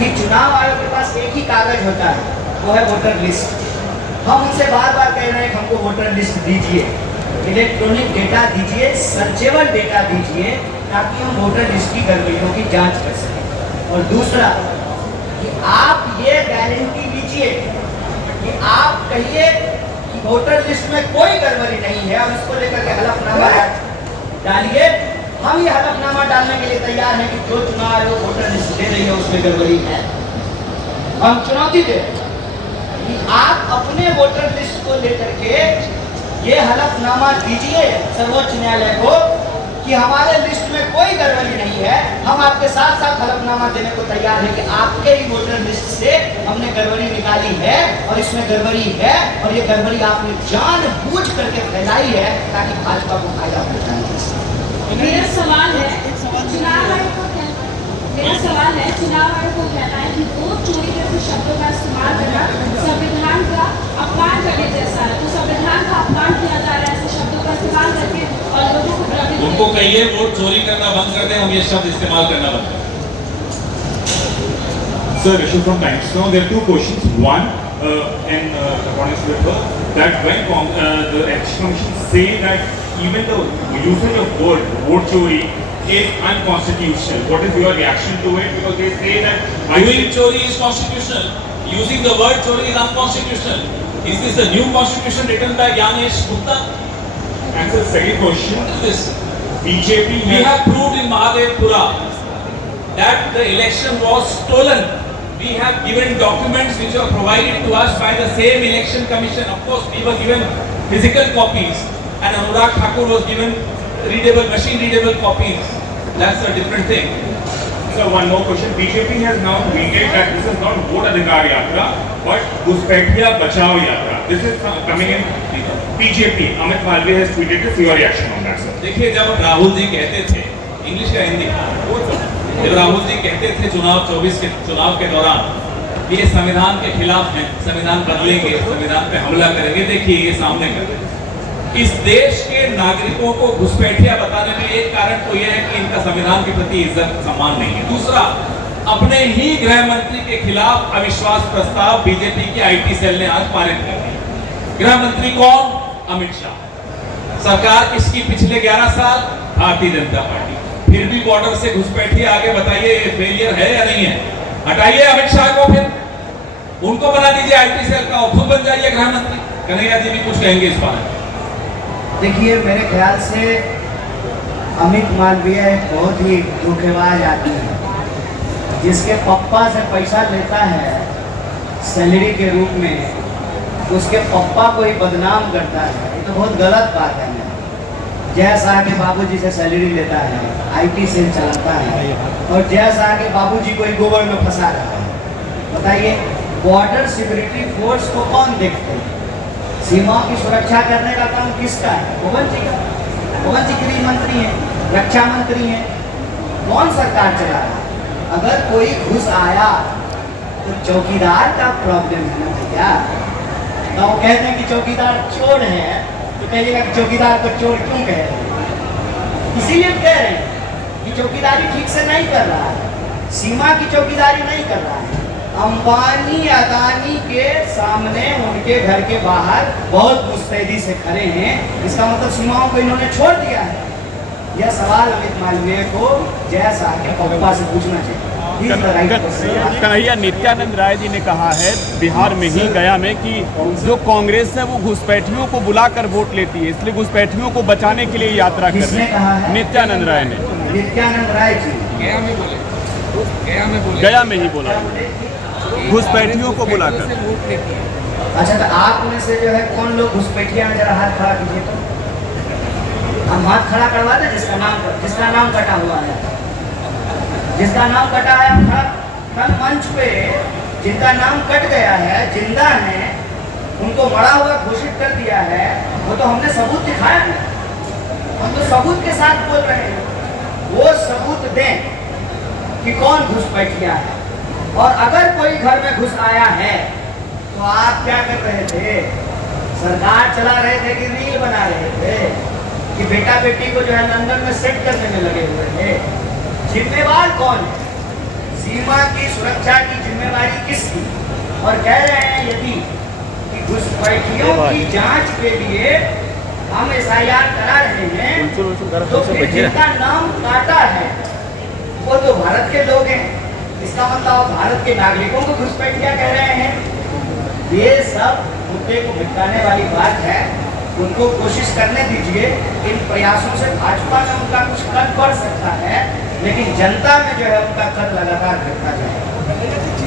कि चुनाव आयोग के पास एक ही कागज होता है, वो है वोटर लिस्ट। हम उनसे बार बार कह रहे हैं कि हमको वोटर लिस्ट दीजिए, इलेक्ट्रॉनिक डेटा दीजिए, सर्चेबल डेटा दीजिए, ताकि हम वोटर लिस्ट की गड़बड़ियों की जांच कर सकें। और दूसरा कि आप ये गारंटी लीजिए कि आप कहिए कि वोटर लिस्ट में कोई गड़बड़ी नहीं है और इसको लेकर के हलफनामा डालिए। हम ये हलफनामा डालने के लिए तैयार हैं कि जो चुनाव आयोग वोटर लिस्ट दे रही है उसमें गड़बड़ी है। हम चुनौती दे रहे हैं कि आप अपने वोटर लिस्ट को लेकर के ये हलफनामा दीजिए सर्वोच्च न्यायालय को कि हमारे लिस्ट में कोई गड़बड़ी नहीं है। हम आपके साथ साथ हलफनामा देने को तैयार हैं कि आपके ही वोटर लिस्ट से हमने गड़बड़ी निकाली है और इसमें गड़बड़ी है और ये गड़बड़ी आपने जानबूझ करके फैलाई है ताकि भाजपा को फायदा पहुंचाए। मेरा सवाल है चुनाव आयोग को कहना है कि वोट चोरी जैसे शब्दों का इस्तेमाल करना संविधान का अपमान करने जैसा है। तो संविधान का अपमान किया जा रहा है ऐसे शब्दों का इस्तेमाल करके और लोगों को उनको कहिए वोट चोरी करना बंद कर दें, हम ये शब्द इस्तेमाल करना बंद करें। Sir, issue from Times. Now there are two questions. One, in accordance with that when the Election Commission say that even the usage of word vote chori is unconstitutional. What is your reaction to it? Because they say that Doing chori is constitutional. Using the word chori is unconstitutional. Is this the new constitution written by Gyanesh Gupta? And the second question, What is this? BJP We have proved in Mahadevpura that the election was stolen. We have given documents which were provided to us by the same election commission. Of course, we were given physical copies, and Anurag Thakur was given readable, machine-readable copies. That's a different thing. So one more question. BJP has now tweeted that this is not Vote Adhikar Yatra, but Ghuspaitiya Bachao Yatra. This is coming in BJP. Amit Malviya has tweeted this. Your reaction on that, sir? देखिए, जब राहुल जी कहते थे, English का हिंदी, जब राहुल जी कहते थे चुनाव 24 के चुनाव के दौरान ये संविधान के खिलाफ हैं, संविधान बदलेंगे, संविधान पे हमला करेंगे, देखिए ये सामने कर रहे हैं। इस देश के नागरिकों को घुसपैठिया बताने में एक कारण तो यह है कि इनका संविधान के प्रति इज्जत सम्मान नहीं है। दूसरा, अपने ही गृह मंत्री के खिलाफ अविश्वास प्रस्ताव बीजेपी की आईटी सेल ने आज पारित कर दिया। गृह मंत्री कौन? अमित शाह। सरकार किसकी पिछले 11 साल? भारतीय जनता पार्टी। फिर भी बॉर्डर से घुसपैठिए आगे बताइए ये फेलियर है या नहीं है? हटाइए अमित शाह को, फिर उनको बना दीजिए आईटी सेल का और खुद बन जाइए गृह मंत्री। कन्हैया जी भी कुछ कहेंगे इस बारे में। देखिए, मेरे ख्याल से अमित मालवीय एक बहुत ही धोखेबाज आदमी है, जिसके पप्पा से पैसा लेता है सैलरी के रूप में, उसके पप्पा को ही बदनाम करता है। ये तो बहुत गलत बात है। जय शाह के बाबूजी से सैलरी लेता है, आईटी सेल चलाता है और जय शाह के बाबूजी को ही गोबर में फंसा रहा है। बताइए, बॉर्डर सिक्योरिटी फोर्स को कौन देखते हैं? सीमाओं की सुरक्षा करने का काम किसका है? भवन जी का। भवन जी गृह मंत्री हैं, रक्षा मंत्री हैं, कौन सरकार चला रहा है? अगर कोई घुस आया तो चौकीदार का प्रॉब्लम है ना भैया। तो वो कहते हैं कि चौकीदार चोर है, तो कहिएगा कि चौकीदार को चोर क्यों कह रहे हैं? इसीलिए कह रहे हैं कि चौकीदारी ठीक से नहीं कर रहा है, सीमा की चौकीदारी नहीं कर रहा है। अंबानी अदानी के सामने उनके घर के बाहर बहुत मुस्तैदी से खड़े हैं, इसका मतलब सीमाओं को इन्होंने छोड़ दिया है। यह सवाल अमित मालवीय को जय शाह के पप्पा से पूछना चाहिए। कन्हैया, नित्यानंद राय जी ने कहा है बिहार में ही गया में कि जो कांग्रेस है वो घुसपैठियों को बुलाकर वोट लेती है, इसलिए घुसपैठियों को बचाने के लिए यात्रा कर रहे हैं। नित्यानंद राय ने, नित्यानंद राय जी गया में बोले, गया में ही बोला घुसपैठियों को बुलाकर। अच्छा, तो आप में से जो है कौन लोग घुसपैठिया में जरा हाथ खड़ा कीजिए तो हम हाथ खड़ा करवा दें। जिसका नाम कटा हुआ है, जिसका नाम कटा है, हम कल मंच पे जिनका नाम कट गया है, जिंदा है, उनको मरा हुआ घोषित कर दिया है, वो तो हमने सबूत दिखाया है। हम तो सबूत के साथ बोल रहे हैं, वो सबूत दें कि कौन घुसपैठिया है। और अगर कोई घर में घुस आया है तो आप क्या कर रहे थे? सरकार चला रहे थे कि रील बना रहे थे कि बेटा बेटी को जो है लंदन में सेट करने में लगे हुए थे? जिम्मेवार कौन है? सीमा की सुरक्षा की और कह रहे हैं यदि कि घुसपैठियों की जांच के लिए हम SIR करा रहे हैं तो फिर जिनका नाम काटा है वो तो भारत के लोग हैं, इसका मतलब भारत के नागरिकों को घुसपैठिया कह रहे हैं। ये सब मुद्दे को मिटाने वाली बात है, उनको कोशिश करने दीजिए। इन प्रयासों से भाजपा में उनका कुछ कद बढ़ सकता है, लेकिन जनता में जो है उनका कद लगातार घटता जाएगा।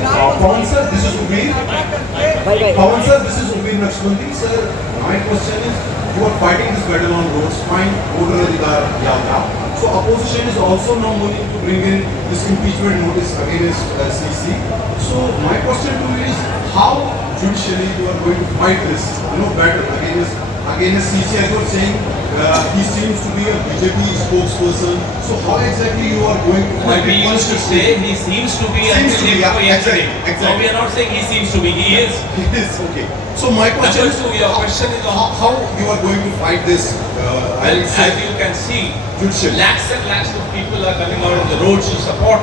Pawan sir, this is Umeer. Pawan sir, this is Umeer Nakshbandi. Sir, my question is, you are fighting this battle on roads, fine, voter adhikar, yeah. So opposition is also now willing to bring in this impeachment notice against CC. So my question to you is, how judicially you are going to fight this, battle against CC? As you are saying, he seems to be a BJP spokesperson. So how exactly you are going to fight We it? used to say he seems to be Seems to be, yeah, yesterday. exactly. Now we are not saying he seems to be, he is. Yes, okay. So my question Number is, two, your question is on- how you are going to fight this? I Well, would say as you can see, judicial. lakhs and lakhs of people are coming out on the roads to support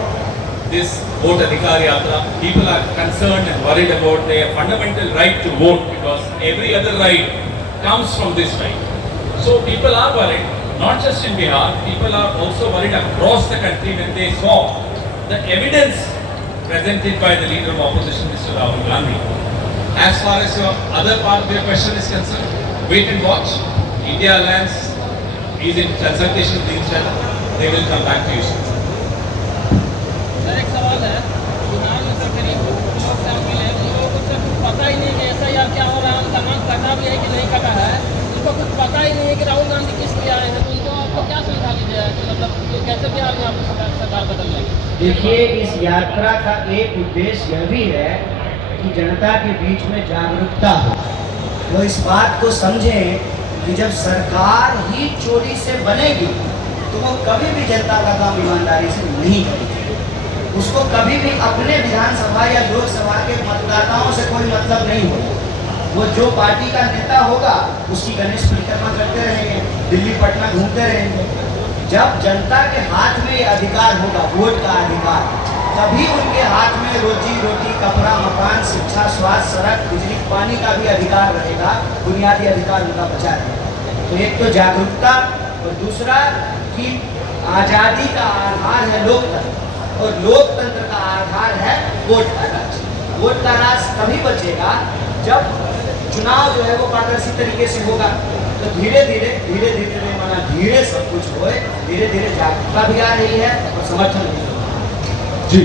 this vote adhikar yatra. People are concerned and worried about their fundamental right to vote, because every other right comes from this right. So people are worried, not just in Bihar, people are also worried across the country when they saw the evidence presented by the leader of opposition, Mr. Rahul Gandhi. As far as your other part of your question is concerned, wait and watch. India Alliance is in consultation with each other. They will come back to you soon. Sir एक सवाल है, बिहार में sir करीब लोग शामिल हैं, लोगों को सर कुछ पता ही नहीं कि SIR क्या हो रहा है, उनका नाम कटा भी है कि नहीं कटा है, उनको कुछ पता ही नहीं है कि राहुल गांधी किस लिए आए हैं, तो उनको आपको क्या सुविधा दी जाए कि मतलब ये कैसे बिहार में आपको सरकार बदल लेगी? देखिए, इस यात्रा का एक उद्देश्य यह भी है कि जनता के बीच में जागरूकता हो, वो इस बात को समझें कि जब सरकार ही चोरी से बनेगी तो वो कभी भी जनता का काम ईमानदारी से नहीं करेगी। उसको कभी भी अपने विधानसभा या लोकसभा के मतदाताओं से कोई मतलब नहीं होगा। वो जो पार्टी का नेता होगा उसकी गणेश परिक्रमा करते रहेंगे, दिल्ली पटना घूमते रहेंगे। जब जनता के हाथ में ये अधिकार होगा, वोट का अधिकार, तभी उनके हाथ में रोजी रोटी, कपड़ा, मकान, शिक्षा, स्वास्थ्य, सड़क, बिजली, पानी का भी अधिकार रहेगा। बुनियादी अधिकार उनका बचा रहेगा। तो एक तो जागरूकता, और दूसरा कि आज़ादी का आधार है लोकतंत्र, और लोकतंत्र का आधार है वोट का राज। वोट का राज तभी बचेगा जब चुनाव जो है वो पारदर्शी तरीके से होगा। तो धीरे धीरे माना धीरे सब कुछ होए, धीरे धीरे जागरूकता भी आ रही है और समर्थन भी हो रहा है। जी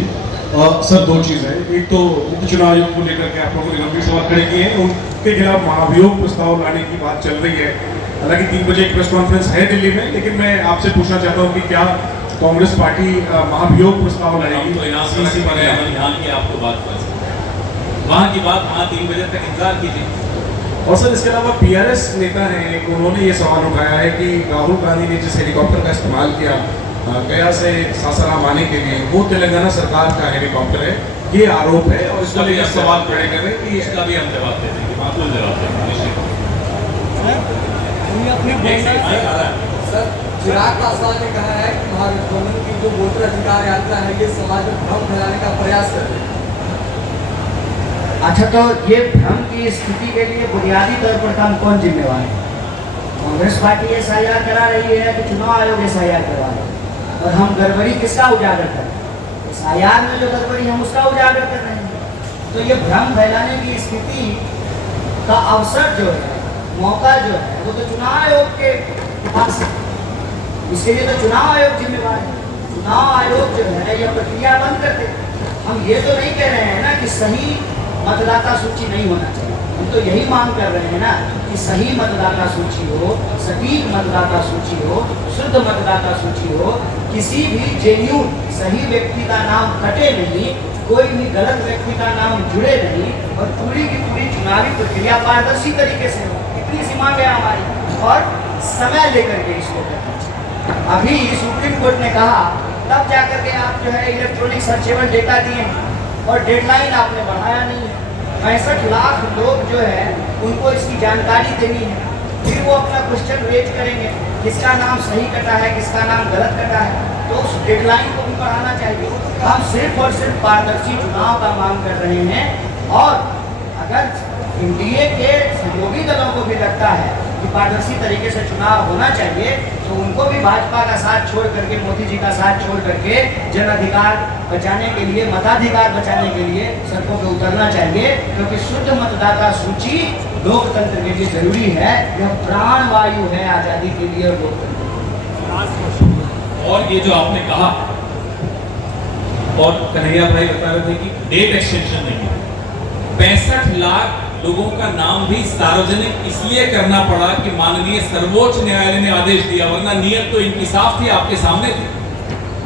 सर, दो चीज़ है। एक तो उप चुनाव आयोग को लेकर के आप लोगों ने गंभीर सवाल खड़े किए हैं, उनके खिलाफ महाभियोग प्रस्ताव लाने की बात चल रही है। हालांकि 3 बजे एक प्रेस कॉन्फ्रेंस है दिल्ली में, लेकिन मैं आपसे पूछना चाहता हूँ कि क्या कांग्रेस पार्टी महाभियोग प्रस्ताव लाएगी? तो यहाँ से यहाँ की आपको बात कर सकते हैं, वहाँ की बात वहाँ 3 बजे तक इंतजार कीजिए। और सर, इसके अलावा PRS नेता हैं, उन्होंने ये सवाल उठाया है कि राहुल गांधी ने जिस हेलीकॉप्टर का इस्तेमाल किया गया से सासाराम आने के लिए, वो तेलंगाना सरकार का हेलीकॉप्टर है। ये आरोप है और इसको लेकर सवाल खड़े कर रहे हैं कि इसका भी हम जवाब दे देंगे, माकूल जवाब देंगे निश्चित। सर, चिराग पासवान ने कहा है कि महागठबंधन की जो वोटर अधिकार यात्रा है ये समाज में भ्रम फैलाने का प्रयास कर रही है। अच्छा, तो ये भ्रम की स्थिति के लिए बुनियादी तौर पर काम कौन जिम्मेवार है? कांग्रेस पार्टी SIR करा रही है कि चुनाव आयोग SIR करवा रहा है? और हम गड़बड़ी किसका उजागर कर रहे हैं? SIR में जो गड़बड़ी हम उसका उजागर कर रहे हैं। तो ये भ्रम फैलाने की स्थिति का अवसर जो है, मौका जो है, वो तो चुनाव आयोग के पास है। इसके लिए तो चुनाव आयोग जिम्मेवार है। चुनाव आयोग जो है यह प्रक्रिया बंद कर दे। हम ये तो नहीं कह रहे हैं ना कि सही मतदाता सूची नहीं होना चाहिए, हम तो यही मांग कर रहे हैं ना कि सही मतदाता सूची हो, सटीक मतदाता सूची हो, शुद्ध मतदाता सूची हो, किसी भी जेन्युइन सही व्यक्ति का नाम कटे नहीं, कोई भी गलत व्यक्ति का नाम जुड़े नहीं, और पूरी की पूरी चुनावी प्रक्रिया पारदर्शी तरीके से हो। इतनी सी मांग है हमारी, और समय लेकर के इसको करना चाहिए। अभी सुप्रीम कोर्ट ने कहा, तब जाकर के आप जो है इलेक्ट्रॉनिक सर्चेबल डेटा दिए हैं, और डेडलाइन आपने बढ़ाया नहीं है। 65 लाख लोग जो है उनको इसकी जानकारी देनी है, फिर वो अपना क्वेश्चन रेज करेंगे, किसका नाम सही कटा है, किसका नाम गलत कटा है, तो उस डेडलाइन को भी बढ़ाना चाहिए। हम सिर्फ और सिर्फ पारदर्शी चुनाव का मांग कर रहे हैं, और अगर एनडीए के सहयोगी दलों को भी लगता है कि पारदर्शी तरीके से चुनाव होना चाहिए, तो उनको भी भाजपा का साथ छोड़ करके, मोदी जी का साथ छोड़ करके जन अधिकार बचाने के लिए, मताधिकार बचाने के लिए सड़कों पर उतरना चाहिए, क्योंकि शुद्ध मतदाता सूची लोकतंत्र के लिए जरूरी है। यह प्राण वायु है आजादी के लिए और लोकतंत्र। और ये जो आपने कहा, और कन्हैया भाई बता रहे थे कि डेट एक्सटेंशन नहीं है, 65 लाख लोगों का नाम भी सार्वजनिक इसलिए करना पड़ा कि माननीय सर्वोच्च न्यायालय ने आदेश दिया, वरना नियत तो इनकी साफ थी, आपके सामने थी।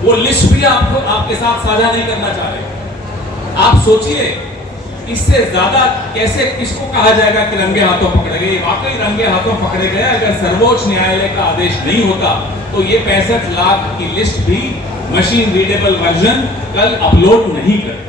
वो लिस्ट भी आपको आपके साथ साझा नहीं करना चाह रहे। आप सोचिए इससे ज्यादा कैसे, किसको कहा जाएगा कि रंगे हाथों पकड़े गए? वाकई रंगे हाथों पकड़े गए। अगर सर्वोच्च न्यायालय का आदेश नहीं होता तो ये 65 लाख की लिस्ट भी मशीन रीडेबल वर्जन कल अपलोड नहीं करते।